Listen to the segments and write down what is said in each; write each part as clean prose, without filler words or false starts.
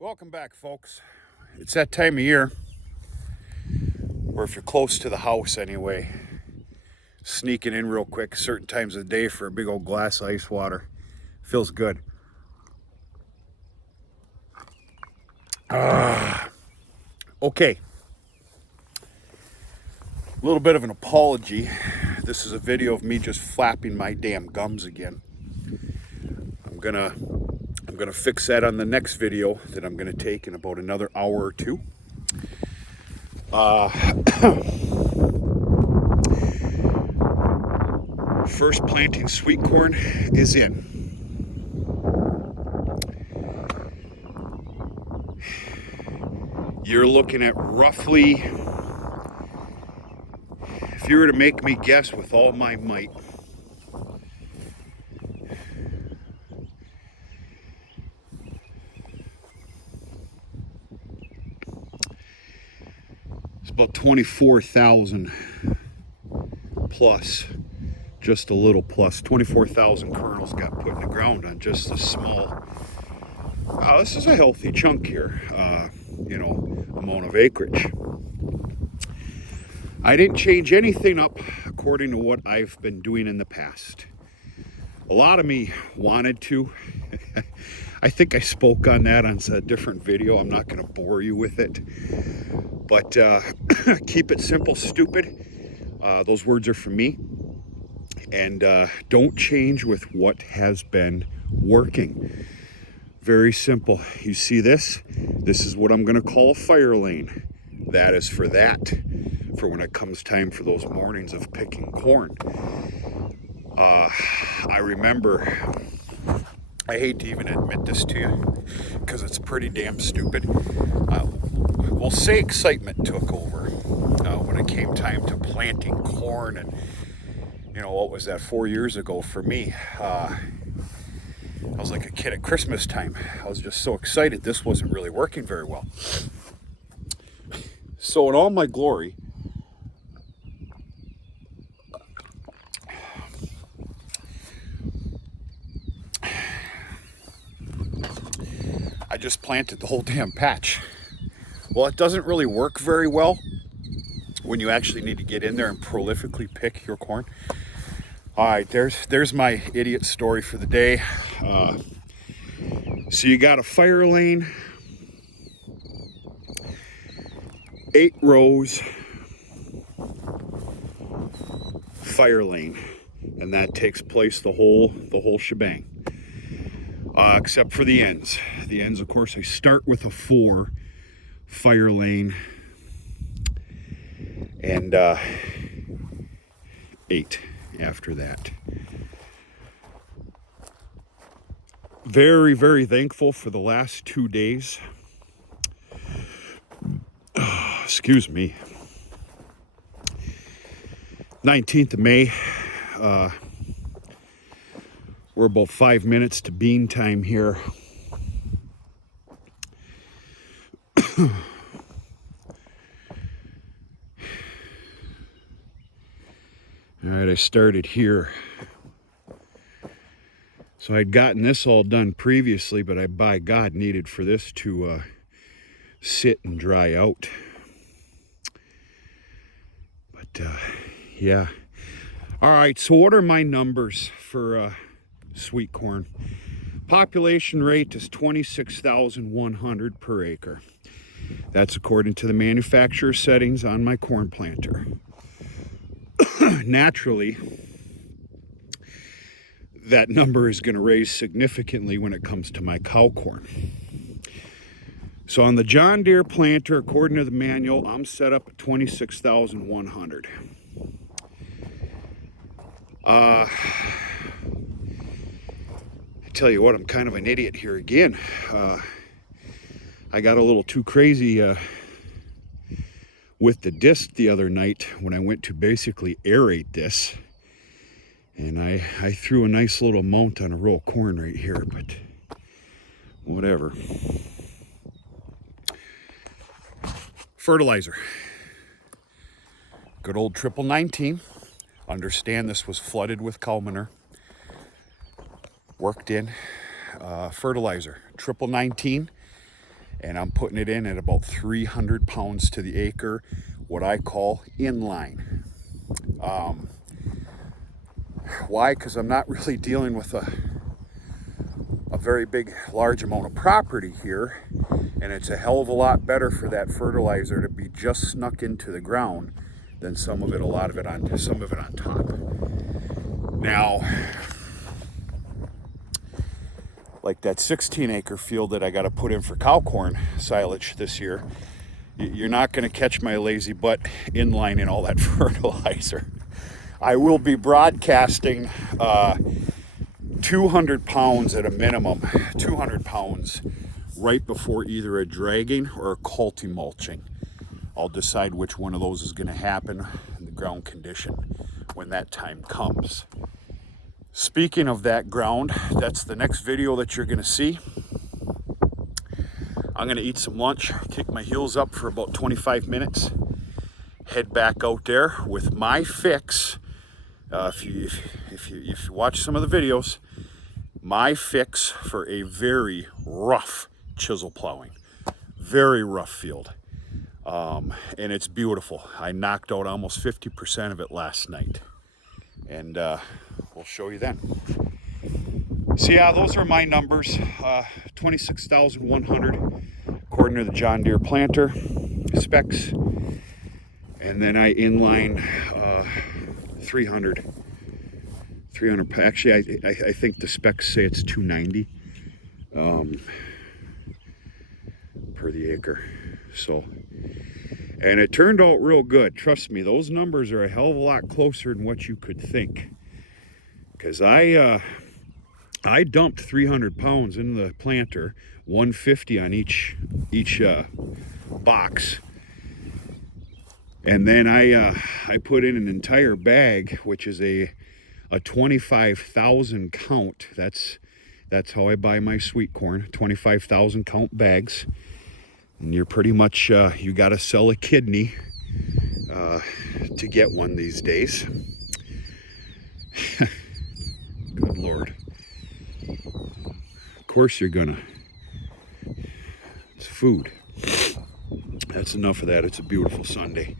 Welcome back, folks. It's that time of year, or if you're close to the house anyway, sneaking in real quick certain times of the day for a big old glass of ice water. Feels good. Okay. A little bit of an apology. This is a video of me just flapping my damn gums again. I'm gonna fix that on the next video that I'm gonna take in about another hour or two. First planting sweet corn is in. You're looking at roughly, if you were to make me guess with all my might, it's about 24,000 plus, just a little plus. 24,000 kernels got put in the ground on just a small, this is a healthy chunk here, amount of acreage. I didn't change anything up according to what I've been doing in the past. A lot of me wanted to. I think I spoke on that on a different video. I'm not going to bore you with it. But keep it simple, stupid. Those words are for me. And don't change with what has been working. Very simple. You see this? This is what I'm going to call a fire lane. That is for when it comes time for those mornings of picking corn. I remember, I hate to even admit this to you because it's pretty damn stupid. We'll say excitement took over when it came time to planting corn. And what was that, 4 years ago for me? I was like a kid at Christmas time. I was just so excited. This wasn't really working very well. So in all my glory, I just planted the whole damn patch. Well, it doesn't really work very well when you actually need to get in there and prolifically pick your corn. All right, there's my idiot story for the day. So you got a fire lane, 8 rows, fire lane, and that takes place the whole shebang. Except for the ends. The ends, of course, I start with a 4 fire lane and 8 after that. Very, very thankful for the last 2 days. Excuse me. 19th of May. We're about 5 minutes to bean time here. All right, I started here. So I'd gotten this all done previously, but I, by God, needed for this to sit and dry out. But yeah. All right, so what are my numbers for sweet corn? Population rate is 26,100 per acre. That's according to the manufacturer settings on my corn planter. Naturally, that number is going to raise significantly when it comes to my cow corn. So on the John Deere planter, according to the manual, I'm set up at 26,100. I tell you what, I'm kind of an idiot here again. I got a little too crazy with the disc the other night when I went to basically aerate this. And I threw a nice little amount on a row of corn right here, but whatever. Fertilizer. Good old triple 19. Understand this was flooded with cow manure. Worked in. Fertilizer. Triple 19. and I'm putting it in at about 300 pounds to the acre, what I call inline. Why? Because I'm not really dealing with a very big, large amount of property here, and it's a hell of a lot better for that fertilizer to be just snuck into the ground than some of it on top. Now, like that 16-acre field that I got to put in for cow corn silage this year, you're not going to catch my lazy butt inlining all that fertilizer. I will be broadcasting 200 pounds at a minimum, 200 pounds right before either a dragging or a culti-mulching. I'll decide which one of those is going to happen in the ground condition when that time comes. Speaking of that ground, that's the next video that you're going to see. I'm going to eat some lunch, kick my heels up for about 25 minutes, head back out there with my fix. If you watch some of the videos, my fix for a very rough chisel plowing, very rough field, and it's beautiful. I knocked out almost 50% of it last night, and we'll show you then. So yeah, those are my numbers, 26,100 according to the John Deere planter specs, and then I inline 300. Actually, I think the specs say it's 290 per the acre. So, and it turned out real good. Trust me, those numbers are a hell of a lot closer than what you could think. Because I dumped 300 pounds in the planter, 150 on each box. And then I put in an entire bag, which is a 25,000 count. That's how I buy my sweet corn, 25,000 count bags. And you're pretty much, you got to sell a kidney to get one these days. Good Lord. Of course you're gonna. It's food. That's enough of that. It's a beautiful Sunday.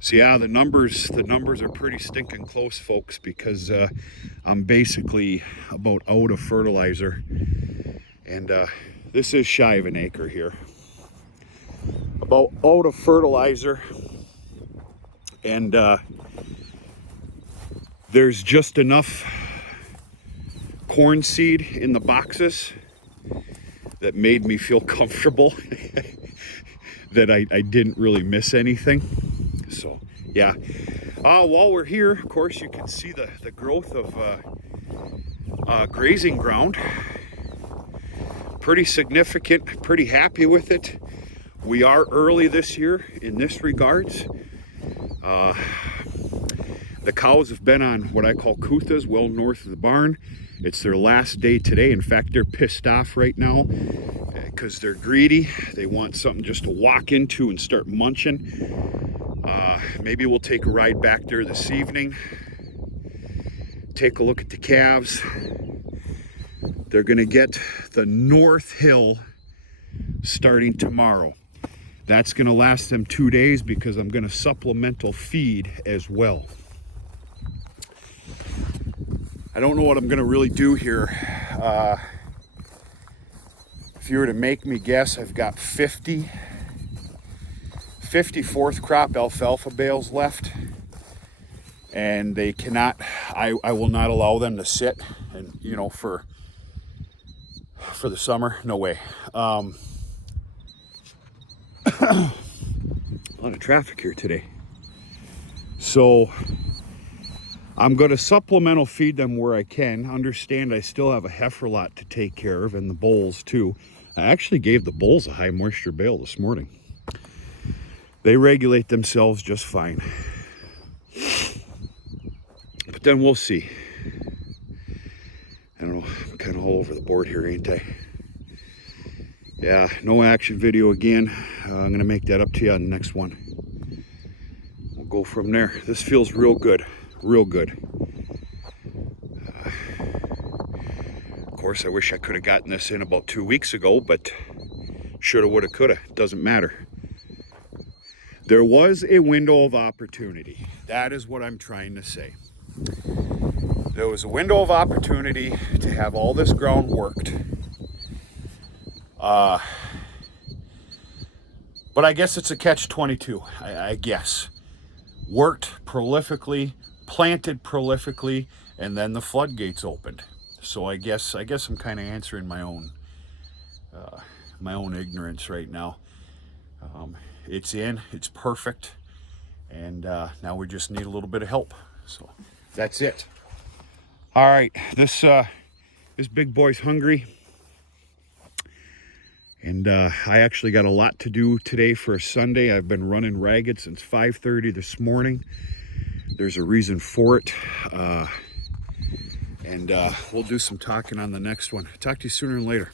So yeah, the numbers are pretty stinking close, folks, because I'm basically about out of fertilizer, and this is shy of an acre here. About out of fertilizer, and there's just enough corn seed in the boxes that made me feel comfortable that I didn't really miss anything. So yeah, while we're here, of course, you can see the growth of grazing ground. Pretty significant, pretty happy with it. We are early this year in this regards. The cows have been on what I call kuthas, well north of the barn. It's their last day today. In fact, they're pissed off right now because they're greedy. They want something just to walk into and start munching. Maybe we'll take a ride back there this evening, take a look at the calves. They're gonna get the North Hill starting tomorrow. That's gonna last them 2 days because I'm gonna supplemental feed as well. I don't know what I'm gonna really do here. If you were to make me guess, I've got 50 fourth crop alfalfa bales left, and they cannot, I will not allow them to sit, and you know, for the summer, no way. A lot of traffic here today. So I'm going to supplemental feed them where I can. Understand I still have a heifer lot to take care of, and the bulls too. I actually gave the bulls a high moisture bale this morning. They regulate themselves just fine. But then we'll see. I don't know, I'm kind of all over the board here, ain't I? Yeah, no action video again. I'm going to make that up to you on the next one. We'll go from there. This feels real good, real good. Of course, course, I wish I could have gotten this in about 2 weeks ago, but shoulda, woulda, coulda. Doesn't matter. There was a window of opportunity. That is what I'm trying to say. There was a window of opportunity to have all this ground worked. But I guess it's a catch-22, I guess. Worked prolifically, planted prolifically, and then the floodgates opened. So I guess I'm kind of answering my own ignorance right now. It's in, it's perfect, and now we just need a little bit of help. So that's it. All right, this big boy's hungry, and I actually got a lot to do today for a Sunday. I've been running ragged since 5:30 this morning. There's a reason for it, and we'll do some talking on the next one. Talk to you sooner and later.